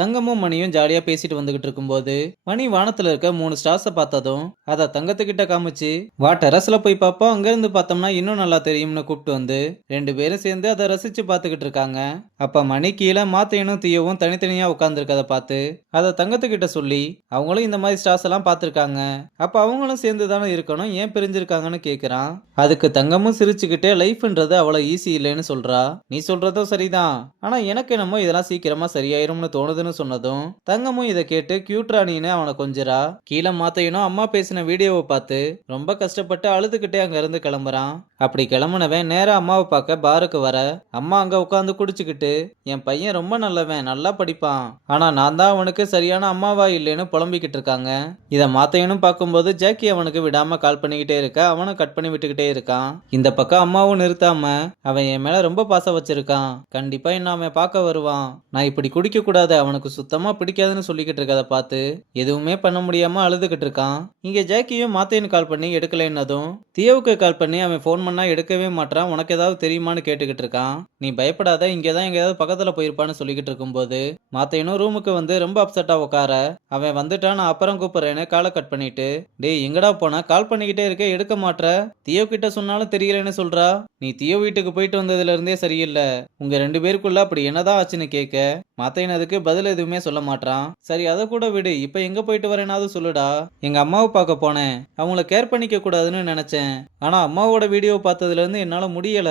தங்கமும் மணியும் ஜாலியா பேசிட்டு வந்துகிட்டு இருக்கும்போது மணி வானத்துல இருக்க 3 ஸ்டார்ஸ பார்த்ததும் அத தங்கத்துக்கிட்ட காமிச்சு வா டெரஸ்ல போய் பாப்போம், அங்க இருந்து பார்த்தோம்னா இன்னும் நல்லா தெரியும்னு கூப்பிட்டு வந்து 2 பேரும் சேர்ந்து அதை ரசிச்சு பார்த்துக்கிட்டு இருக்காங்க. அப்ப மணி கீழே மாத்தையனும் தீயவும் தனித்தனியா உட்கார்ந்துருக்கத பார்த்து அதை தங்கத்துக்கிட்ட சொல்லி அவங்களும் இந்த மாதிரி ஸ்டார்ஸ் எல்லாம் பார்த்திருக்காங்க, அப்ப அவங்களும் சேர்ந்து தானே இருக்கணும், ஏன் பிரிஞ்சிருக்காங்கன்னு கேக்குறான். அதுக்கு தங்கமும் சிரிச்சுக்கிட்டே லைஃப்ன்றது அவ்வளவு ஈஸி இல்லைன்னு சொல்றா. நீ சொல்றதும் சரிதான், ஆனா எனக்கு என்னமோ இதெல்லாம் சீக்கிரமா சரியாயிரும்னு தோணுதுன்னு சொன்னதும் தங்கமும் இதை கேட்டு கியூட் ராணின்னு அவனை கொஞ்சரா. கீழே மாத்தையனும் அம்மா பேசின வீடியோவை பார்த்து ரொம்ப கஷ்டப்பட்டு அழுதுகிட்டே அங்க இருந்து கிளம்புறான். அப்படி கிளம்புனவன் நேரா அம்மாவை பார்க்க பாருக்கு வர அம்மா அங்க உட்காந்து குடிச்சுக்கிட்டு என் பையன் ரொம்ப நல்லவன், நல்லா படிப்பான், ஆனா நான் தான் அவனுக்கு சரியான அம்மாவா இல்லைன்னு புலம்பிக்கிட்டு இருக்காங்க. இதை மாத்தையனும் பார்க்கும்போது ஜாக்கி அவனுக்கு விடாம கால் பண்ணிக்கிட்டே இருக்க அவனும் கட் பண்ணி விட்டுக்கிட்டே இருக்கான். இந்த பக்கம் அம்மாவும் நிறுத்தாம அவன் என் மேல ரொம்ப பாசம் வச்சிருக்கான், கண்டிப்பா என்ன அவன் பார்க்க வருவான், நான் இப்படி குடிக்க கூடாது, அவனுக்கு சுத்தமா பிடிக்காதுன்னு சொல்லிக்கிட்டு இருக்கதை பார்த்து எதுவுமே பண்ண முடியாம அழுதுகிட்டு இருக்கான். இங்க ஜாக்கியும் மாத்தையன் கால் பண்ணி எடுக்கலைன்னதும் தியோவுக்கு கால் பண்ணி அவன் போன் பண்ணா எடுக்கவே மாட்டான், உனக்கு ஏதாவது தெரியுமான்னு கேட்டுக்கிட்டு இருக்கான். நீ பயப்படாத, இங்கதான் எங்கேயாவது பக்கத்துல போயிருப்பான்னு சொல்லிக்கிட்டு இருக்கும்போது மாத்தையனும் ரூமுக்கு வந்து ரொம்ப அப்செட்டா உட்கார அவன் வந்துட்டான், நான் அப்புறம் கூப்பிடுறேன்னு காலை கட் பண்ணிட்டு டேய் எங்கடா போன, கால் பண்ணிக்கிட்டே இருக்க எடுக்க மாட்ற, தியோ கிட்ட சொன்னாலும் தெரியலன்னு சொல்றா, நீ தியோ வீட்டுக்கு போயிட்டு வந்ததுல இருந்தே சரியில்லை, உங்க 2 பேருக்குள்ள அப்படி என்னதான் ஆச்சுன்னு கேட்க மாத்தையன் அதுக்கு பதில் எதுவுமே சொல்ல மாட்டான். சரி அதை கூட விடு, இப்ப எங்க போயிட்டு வரேனாவது சொல்லுடா. எங்க அம்மாவை பார்க்க போனேன், அவங்கள கேர் பண்ணிக்க கூடாதுன்னு நினைச்சேன், ஆனா அம்மாவோட வீடியோ பார்த்ததுல இருந்து என்னால முடியல,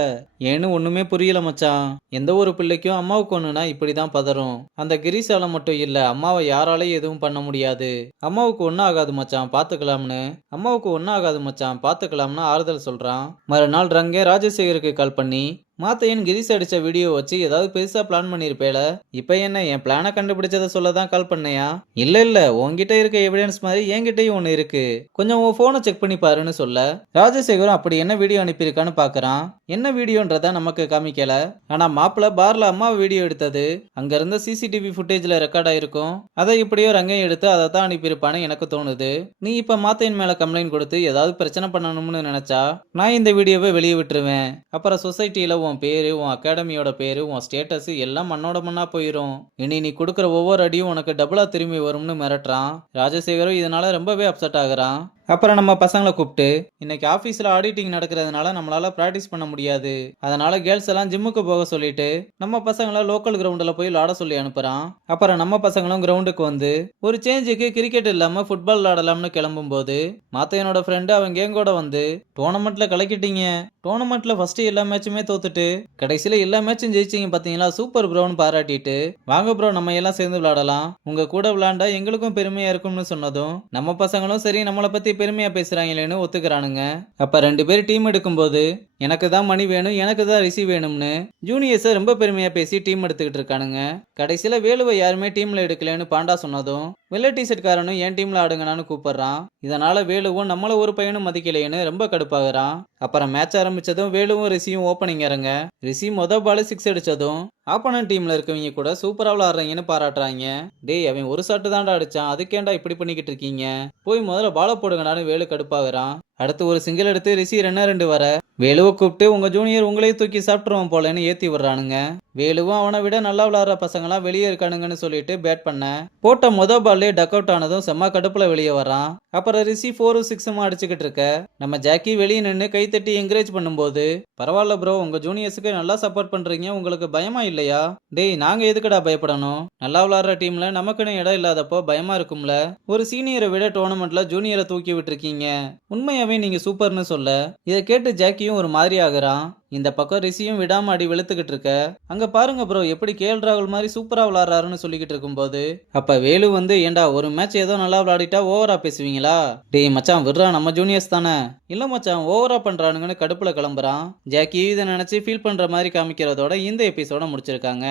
ஏன்னு ஒண்ணுமே புரியல மச்சான், எந்த ஒரு பிள்ளைக்கும் அம்மாவுக்கு ஒண்ணுனா இப்படிதான் பதறும், அந்த கிரிசால மட்டும் இல்ல, அம்மாவை யாராலையும் எதுவும் பண்ண முடியாது, அம்மாவுக்கு ஒன்னும் ஆகாது மச்சான் பாத்துக்கலாம்னு அம்மாவுக்கு ஒன்னும் ஆகாது மச்சான் பாத்துக்கலாம்னு ஆறுதல் சொல்றான். மறுநாள் ரங்கே ராஜசேகருக்கு கால் பண்ணி மாத்தையன் கிரிஸ் அடிச்ச வீடியோ வச்சு ஏதாவது பெருசா பிளான் பண்ணிருப்பேல, இப்ப என்ன என் பிளான கண்டுபிடிச்சத சொல்லதான் கால் பண்ணையா? இல்ல உன்கிட்ட இருக்க எவிடன்ஸ் மாதிரி என்கிட்டயும் ஒண்ணு இருக்கு, கொஞ்சம் உன் போனை செக் பண்ணி பாருன்னு சொல்ல ராஜசேகரும் அப்படி என்ன வீடியோ அனுப்பியிருக்கான்னு பாக்குறான். என்ன வீடியோன்றத நமக்கு காமிக்கல, ஆனா மாப்பிள்ள பார்ல அம்மா வீடியோ எடுத்தது அங்க இருந்த சிசிடிவி ஃபுட்டேஜ்ல ரெக்கார்ட் ஆயிருக்கும், அதை இப்படியோ ரங்கையும் எடுத்து அதை தான் அனுப்பியிருப்பான்னு எனக்கு தோணுது. நீ இப்ப மாத்தையன் மேல கம்ப்ளைண்ட் கொடுத்து ஏதாவது பிரச்சனை பண்ணணும்னு நினைச்சா நான் இந்த வீடியோவை வெளியே விட்டுருவேன், அப்புறம் சொசைட்டில உன் பேரு, உன் அகாடமியோட பேரு, உன் ஸ்டேட்டஸ் எல்லாம் மண்ணோட மண்ணா போயிரும், இனி நீ கொடுக்குற ஒவ்வொரு அடியும் உனக்கு டபுளா திரும்பி வரும்னு மிரட்டுறான். ராஜசேகரும் இதனால ரொம்பவே அப்செட் ஆகுறான். அப்புறம் நம்ம பசங்களை கூப்பிட்டு இன்னைக்கு ஆபீஸ்ல ஆடிட்டிங் நடக்கிறதுனால நம்மளால பிராக்டிஸ் பண்ண முடியாது, அதனால கேர்ள்ஸ் எல்லாம் ஜிம்முக்கு போக சொல்லிட்டு நம்ம பசங்களை லோக்கல் கிரவுண்ட்ல போய் விளாட சொல்லி அனுப்புறான். அப்புறம் நம்ம பசங்களும் கிரவுண்டுக்கு வந்து ஒரு சேஞ்சுக்கு கிரிக்கெட் இல்லாம ஃபுட்பால் விளாடலாம்னு கிளம்பும் போது மாத்தையனோட ஃப்ரெண்டு அவன் கேங்கோட வந்து டோர்னமெண்ட்ல கலக்கிட்டீங்க, டோர்னமெண்ட்ல ஃபர்ஸ்ட் எல்லா மேட்சுமே தோத்துட்டு கடைசியில எல்லா மேட்சும் ஜெயிச்சிங்க பாத்தீங்களா, சூப்பர் ப்ரோன்னு பாராட்டிட்டு வாங்க ப்ரோ நம்ம எல்லாம் சேர்ந்து விளாடலாம், உங்க கூட விளாண்டா எங்களுக்கும் பெருமையா இருக்கும்னு சொன்னதும் நம்ம பசங்களும் சரி நம்மளை பத்தி பெருமையா பேசுறாங்களேன்னு ஒத்துக்கிறானுங்க. அப்ப 2 பேர் டீம் எடுக்கும்போது எனக்கு தான் மணி வேணும், எனக்கு தான் ரிசீவ் வேணும்னு ஜூனியர்ஸை ரொம்ப பெருமையா பேசி டீம் எடுத்துக்கிட்டு இருக்கானுங்க. கடைசியில வேலுவை யாருமே டீம்ல எடுக்கலன்னு பாண்டா சொன்னதும் வெள்ளை டிஷர்ட் காரனும் என் டீம்ல ஆடுங்கன்னு கூப்பிடுறான். இதனால வேலுவும் நம்மள ஒரு பையனும் மதிக்கலையேன்னு ரொம்ப கடுப்பாகிறான். அப்புறம் மேட்ச் ஆரம்பிச்சதும் வேலுவும் ரிஷியும் ஓப்பனிங் இறங்க ரிஷி பால் 6 அடிச்சதும் ஆப்போனன்ட் டீம்ல இருக்கவங்க கூட சூப்பரா விளாடுறீங்கன்னு பாராட்டுறாங்க. டேய் அவன் ஒரு ஷாட்டு தான்டா அடிச்சான், அதுக்கேண்டா இப்படி பண்ணிக்கிட்டு இருக்கீங்க, போய் முதல்ல பால போடுங்கடான்னு வேலு கடுப்பாகிறான். அடுத்து ஒரு சிங்கிள் எடுத்து ரிஷி 2 வர வேலுவை கூப்பிட்டு உங்க ஜூனியர் உங்களையே தூக்கி சாப்பிட்டுருவான் போலன்னு ஏத்தி விடுறானுங்க. வேலுவும் அவனை விட நல்லா விளாடுற பசங்களாம் வெளியே இருக்கானுங்கன்னு சொல்லிட்டு பேட் பண்ண போட்ட பால்லே டக் அவுட் ஆனதும் செம்ம கடுப்புல வெளியே வரான். அப்புறம் ரிஷி 4 6 அடிச்சுக்கிட்டு இருக்க நம்ம ஜாக்கி வெளியே நின்று கைத்தட்டி என்கரேஜ் பண்ணும்போது பரவாயில்ல ப்ரோ, உங்க ஜூனியர்ஸுக்கு நல்லா சப்போர்ட் பண்றீங்க, உங்களுக்கு பயமா இல்லையா? டேய் நாங்க எதுக்குடா பயப்படணும், நல்லா விளாடுற டீம்ல நமக்குன்னு இடம் இல்லாதப்போ பயமா இருக்கும்ல, ஒரு சீனியரை விட டோர்னமெண்ட்ல ஜூனியரை தூக்கி விட்டுருக்கீங்க, உண்மையாவே நீங்க சூப்பர்னு சொல்ல இதை கேட்டு ஜாக்கியும் ஒரு மாதிரி ஆகுறான். இந்த பக்கம் ரிஷியும் விடாம அடி வெளுத்துக்கிட்டு இருக்க அங்க பாருங்க ப்ரோ எப்படி கேஎல் ராகுல் மாதிரி சூப்பரா விளாடுறாருன்னு சொல்லிக்கிட்டு இருக்கும்போது அப்ப வேலு வந்து ஏண்டா ஒரு மேட்ச் ஏதோ நல்லா விளையாடிட்டா ஓவரா பேசுவீங்களா, டேய் மச்சான் விடுறா நம்ம ஜூனியர்ஸ் தானே, இல்ல மச்சான் ஓவரா பண்றானுங்கன்னு கடுப்புல கிளம்புறான். ஜாக்கி இதை நினைச்சு ஃபீல் பண்ற மாதிரி காமிக்கிறதோட இந்த எபிசோட முடிச்சிருக்காங்க.